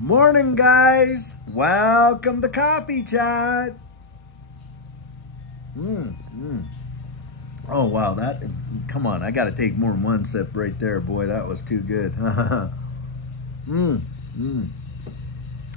Morning, guys. Welcome to Coffee Chat. Oh, wow. Come on. I got to take more than one sip right there. Boy, that was too good.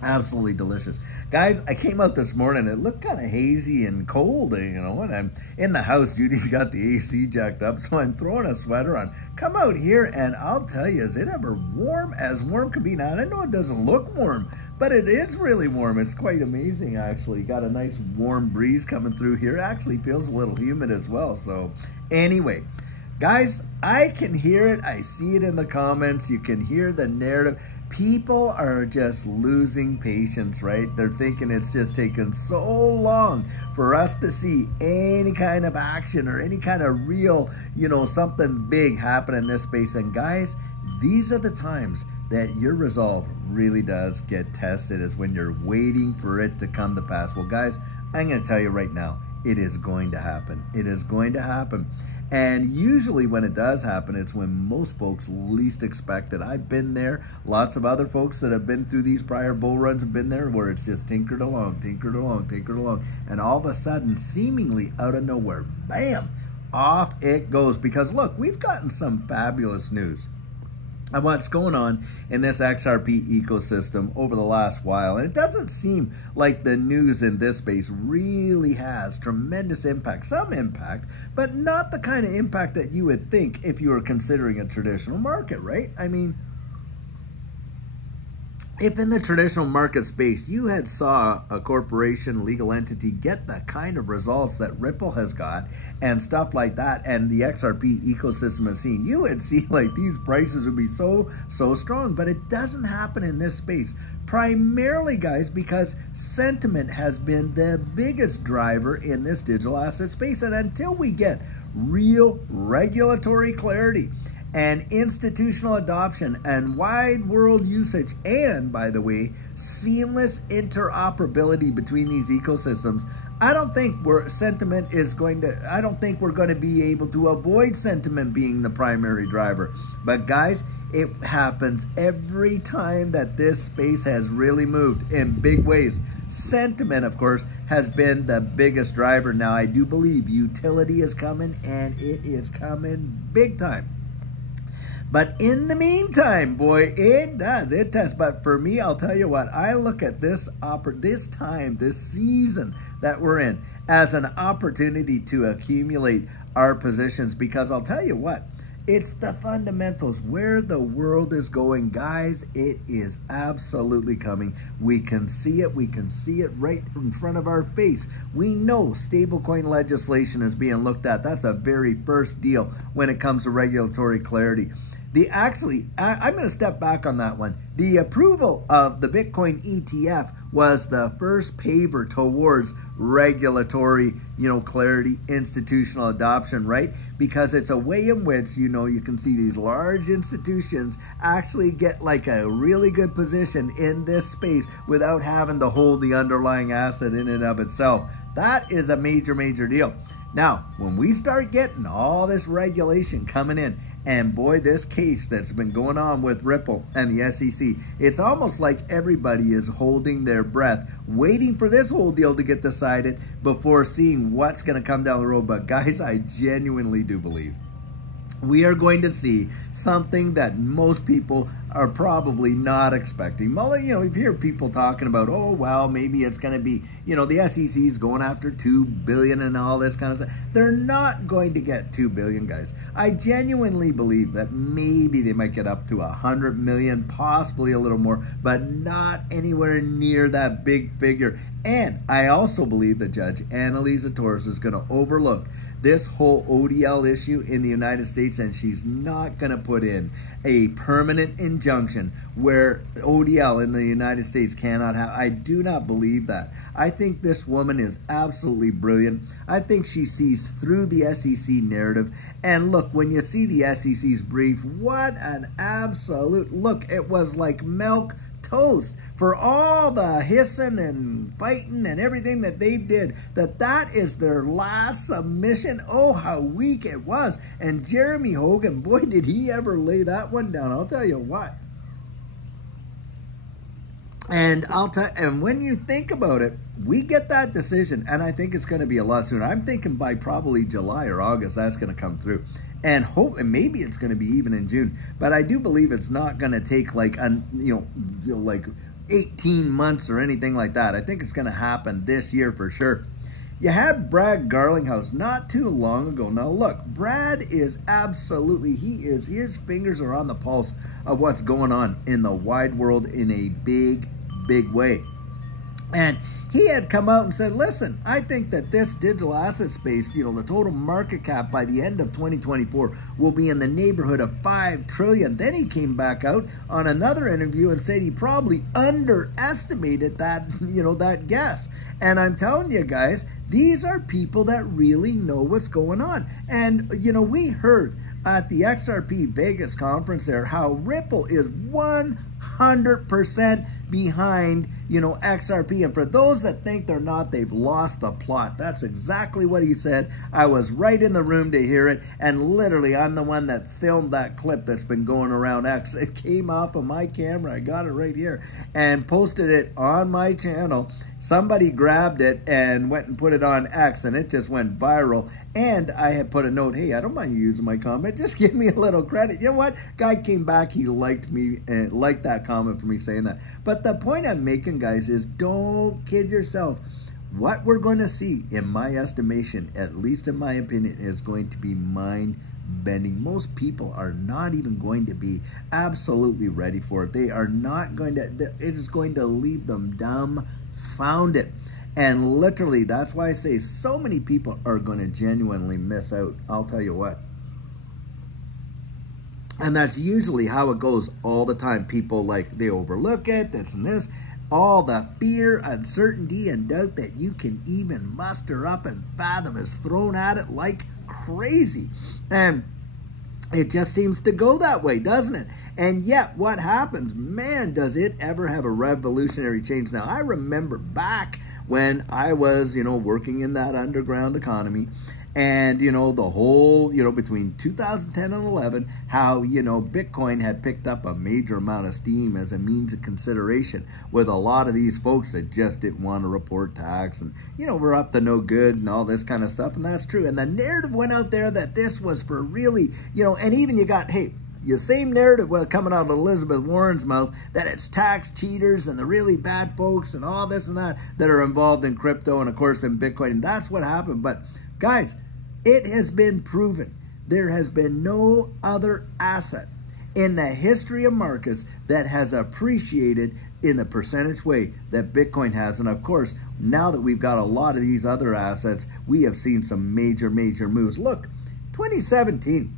Absolutely delicious. Guys, I came out this morning. It looked kind of hazy and cold, and I'm in the house. Judy's got the AC jacked up, so I'm throwing a sweater on. Come out here, and I'll tell you, is it ever warm as warm could be? Now, I know it doesn't look warm, but it is really warm. It's quite amazing, actually. Got a nice warm breeze coming through here. It actually feels a little humid as well. So, anyway, guys, I can hear it. I see it in the comments. You can hear the narrative. People are just losing patience, right? They're thinking it's just taken so long for us to see any kind of action or any kind of real, something big happen in this space. And guys, these are the times that your resolve really does get tested, is when you're waiting for it to come to pass. Well, guys, I'm going to tell you right now, it is going to happen. It is going to happen. And usually when it does happen, it's when most folks least expect it. I've been there. Lots of other folks that have been through these prior bull runs have been there, where it's just tinkered along. And all of a sudden, seemingly out of nowhere, bam, off it goes. Because look, we've gotten some fabulous news of what's going on in this XRP ecosystem over the last while. And it doesn't seem like the news in this space really has tremendous impact. Some impact, but not the kind of impact that you would think if you were considering a traditional market, right? I mean, if in the traditional market space you had saw a corporation, legal entity get the kind of results that Ripple has got and stuff like that, and the XRP ecosystem has seen, you would see like these prices would be so strong. But it doesn't happen in this space. Primarily, guys, because sentiment has been the biggest driver in this digital asset space. And until we get real regulatory clarity and institutional adoption and wide world usage, and, by the way, seamless interoperability between these ecosystems, I don't think we're going to be able to avoid sentiment being the primary driver. But guys, it happens every time that this space has really moved in big ways. Sentiment, of course, has been the biggest driver. Now, I do believe utility is coming, and it is coming big time. But in the meantime, boy, it does. But for me, I'll tell you what, I look at this season that we're in as an opportunity to accumulate our positions, because I'll tell you what, it's the fundamentals, where the world is going. Guys, it is absolutely coming. We can see it. We can see it right in front of our face. We know stablecoin legislation is being looked at. That's a very first deal when it comes to regulatory clarity. I'm going to step back on that one. The approval of the Bitcoin ETF was the first paver towards regulatory, clarity, institutional adoption, right? Because it's a way in which, you can see these large institutions actually get like a really good position in this space without having to hold the underlying asset in and of itself. That is a major, major deal. Now, when we start getting all this regulation coming in, and boy, this case that's been going on with Ripple and the SEC, it's almost like everybody is holding their breath, waiting for this whole deal to get decided before seeing what's going to come down the road. But guys, I genuinely do believe we are going to see something that most people are probably not expecting. Well, you hear people talking about, oh, well, maybe it's going to be, the SEC is going after $2 billion and all this kind of stuff. They're not going to get $2 billion, guys. I genuinely believe that maybe they might get up to $100 million, possibly a little more, but not anywhere near that big figure. And I also believe that Judge Annalisa Torres is going to overlook this whole ODL issue in the United States, and she's not going to put in a permanent injunction where ODL in the United States cannot have. I do not believe that. I think this woman is absolutely brilliant. I think she sees through the SEC narrative. And look, when you see the SEC's brief, what an absolute, look, it was like milk toast for all the hissing and fighting and everything that they did, that is their last submission. Oh, how weak it was. And Jeremy Hogan, boy, did he ever lay that one down. I'll tell you what. And and when you think about it, we get that decision, and I think it's going to be a lot sooner. I'm thinking by probably July or August that's going to come through, and maybe it's going to be even in June. But I do believe it's not going to take like like 18 months or anything like that. I think it's going to happen this year for sure. You had Brad Garlinghouse not too long ago. Now look, Brad is absolutely, his fingers are on the pulse of what's going on in the wide world in a big, big way. And he had come out and said, listen, I think that this digital asset space, the total market cap by the end of 2024 will be in the neighborhood of $5 trillion. Then he came back out on another interview and said he probably underestimated that, that guess. And I'm telling you guys, these are people that really know what's going on. And, we heard at the XRP Vegas conference there how Ripple is 100% behind, XRP. And for those that think they're not, they've lost the plot. That's exactly what he said. I was right in the room to hear it. And literally, I'm the one that filmed that clip that's been going around X. It came off of my camera. I got it right here and posted it on my channel. Somebody grabbed it and went and put it on X, and it just went viral. And I had put a note, hey, I don't mind you using my comment. Just give me a little credit. You know what? Guy came back. He liked me and liked that comment for me saying that. But the point I'm making, guys, is don't kid yourself. What we're going to see, in my estimation, at least in my opinion, is going to be mind-bending. Most people are not even going to be absolutely ready for it. They are not going to, it is going to leave them dumbfounded. And literally, that's why I say so many people are going to genuinely miss out. I'll tell you what. And that's usually how it goes all the time. People, they overlook it, this and this. All the fear, uncertainty, and doubt that you can even muster up and fathom is thrown at it like crazy. And it just seems to go that way, doesn't it? And yet, what happens? Man, does it ever have a revolutionary change. Now, I remember back when I was, working in that underground economy, and, the whole, between 2010 and 11, how, Bitcoin had picked up a major amount of steam as a means of consideration with a lot of these folks that just didn't want to report tax and, we're up to no good and all this kind of stuff. And that's true. And the narrative went out there that this was for really, and even you got, hey, the same narrative coming out of Elizabeth Warren's mouth that it's tax cheaters and the really bad folks and all this and that are involved in crypto and, of course, in Bitcoin. And that's what happened. But, guys, it has been proven there has been no other asset in the history of markets that has appreciated in the percentage way that Bitcoin has. And, of course, now that we've got a lot of these other assets, we have seen some major, major moves. Look, 2017.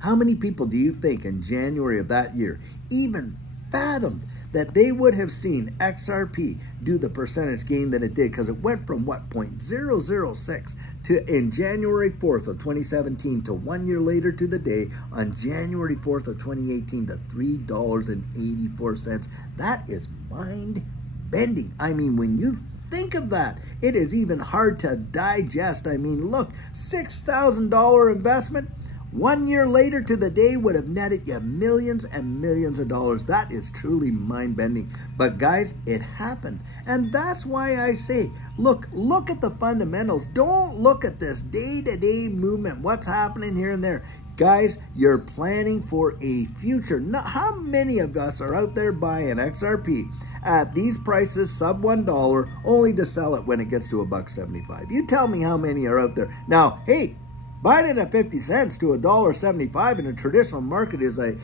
How many people do you think in January of that year even fathomed that they would have seen XRP do the percentage gain that it did? Because it went from, what, 0.006 to in January 4th of 2017 to 1 year later to the day on January 4th of 2018 to $3.84. That is mind-bending. I mean, when you think of that, it is even hard to digest. I mean, look, $6,000 investment, 1 year later to the day would have netted you millions and millions of dollars. That is truly mind-bending. But guys, it happened. And that's why I say, look at the fundamentals. Don't look at this day-to-day movement, what's happening here and there. Guys, you're planning for a future. Now, how many of us are out there buying XRP at these prices, sub $1, only to sell it when it gets to $1.75? You tell me how many are out there. Now, hey, buying it at 50 cents to $1.75 in a traditional market is a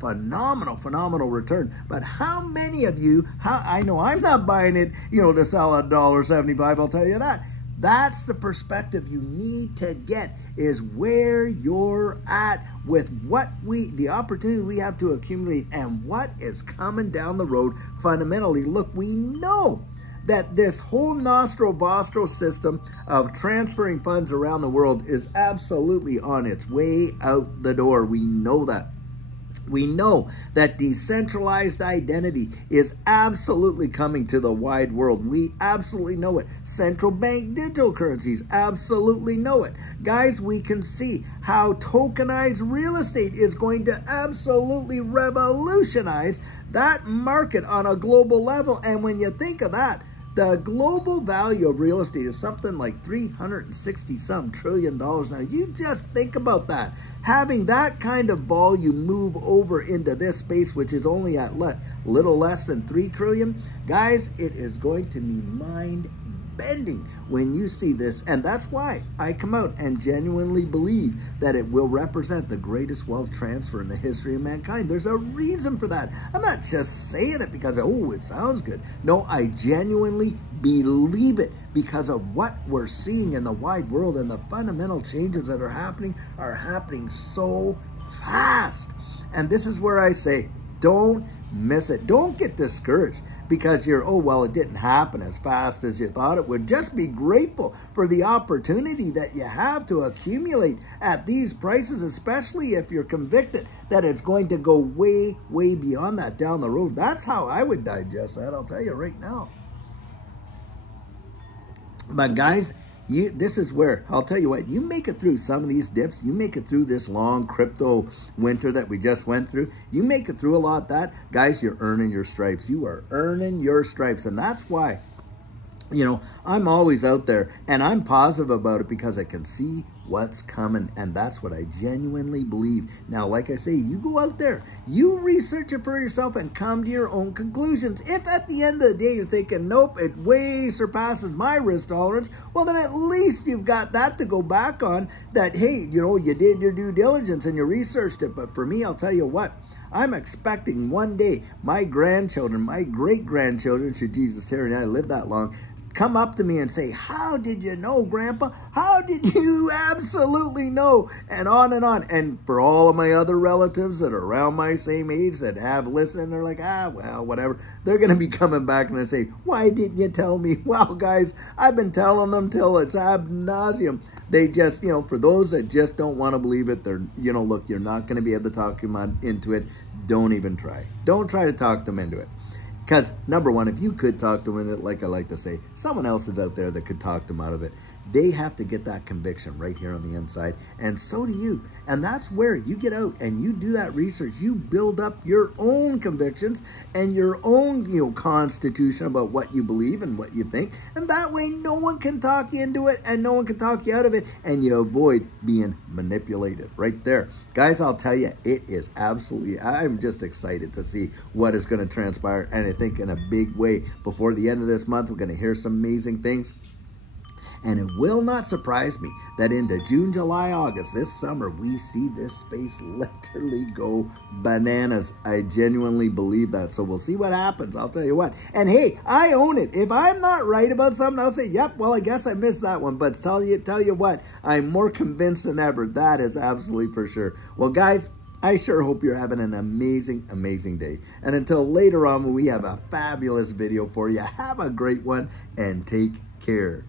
phenomenal return. But how many of you, I know I'm not buying it, to sell at $1.75, I'll tell you that. That's the perspective you need to get, is where you're at with the opportunity we have to accumulate and what is coming down the road fundamentally. Look, we know that this whole nostro-vostro system of transferring funds around the world is absolutely on its way out the door. We know that. We know that decentralized identity is absolutely coming to the wide world. We absolutely know it. Central bank digital currencies absolutely know it. Guys, we can see how tokenized real estate is going to absolutely revolutionize that market on a global level. And when you think of that, the global value of real estate is something like $360-some trillion. Now, you just think about that. Having that kind of volume move over into this space, which is only at little less than 3 trillion, guys, it is going to be mind-bending when you see this. And that's why I come out and genuinely believe that it will represent the greatest wealth transfer in the history of mankind. There's a reason for that. I'm not just saying it because, oh, it sounds good. No, I genuinely believe it because of what we're seeing in the wide world, and the fundamental changes that are happening so fast. And this is where I say, don't miss it. Don't get discouraged because you're, oh, well, it didn't happen as fast as you thought it would. Just be grateful for the opportunity that you have to accumulate at these prices, especially if you're convicted that it's going to go way, way beyond that down the road. That's how I would digest that, I'll tell you right now. But guys, this is where, I'll tell you what, you make it through some of these dips, you make it through this long crypto winter that we just went through, you make it through a lot of that, guys, you're earning your stripes. You are earning your stripes. And that's why, you know, I'm always out there and I'm positive about it because I can see what's coming, and that's what I genuinely believe. Now, like I say, you go out there, you research it for yourself and come to your own conclusions. If at the end of the day you're thinking, nope, it way surpasses my risk tolerance, well, then at least you've got that to go back on, that, hey, you know, you did your due diligence and you researched it. But for me, I'll tell you what, I'm expecting one day my grandchildren, my great-grandchildren, should Jesus tarry and I live that long, come up to me and say, how did you know, Grandpa? How did you absolutely know? And on and on. And for all of my other relatives that are around my same age that have listened, they're like, ah, well, whatever. They're going to be coming back and they say, why didn't you tell me? Well, guys, I've been telling them till it's ad nauseum. They just, you know, for those that just don't want to believe it, they're, you know, look, you're not going to be able to talk them into it. Don't even try. Don't try to talk them into it. Because, number one, if you could talk them into it, like I like to say, someone else is out there that could talk them out of it. They have to get that conviction right here on the inside, and so do you. And that's where you get out and you do that research. You build up your own convictions and your own, you know, constitution about what you believe and what you think. And that way, no one can talk you into it and no one can talk you out of it, and you avoid being manipulated right there. Guys, I'll tell you, it is absolutely, I'm just excited to see what is going to transpire. And I think in a big way, before the end of this month, we're going to hear some amazing things. And it will not surprise me that into June, July, August, this summer, we see this space literally go bananas. I genuinely believe that. So we'll see what happens. I'll tell you what. And hey, I own it. If I'm not right about something, I'll say, yep, well, I guess I missed that one. But tell you what, I'm more convinced than ever. That is absolutely for sure. Well, guys, I sure hope you're having an amazing, amazing day. And until later on, when we have a fabulous video for you, have a great one and take care.